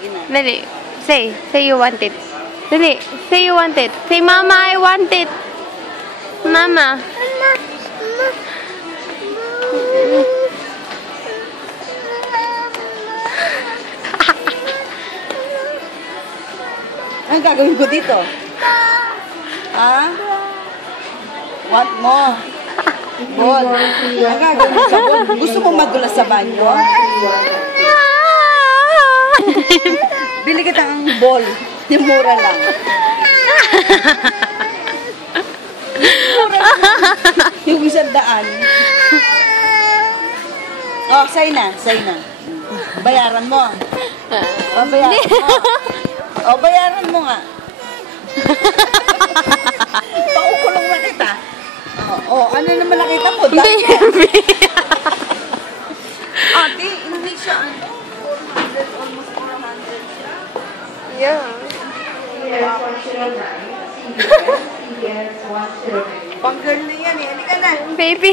Sige na. Dali. Say you want it. Dali. Say you want it. Say, Mama, I want it. Mama. Anong gagawin ko dito? Ha? Want mo? Ball. Anong gagawin mo sa ball? Gusto mo madulas sa banyo? Bili kita ang ball. Yung mura lang. Yung 100. Oh, say na. Bayaran mo. Oh, bayaran mo. O, bayaran mo nga. Paukulong mo kita. Ano naman nakita mo? Baby. Ate, hindi siya 400, almost 400 siya. Yeah. Pang girl na yan eh. Halika na. Baby.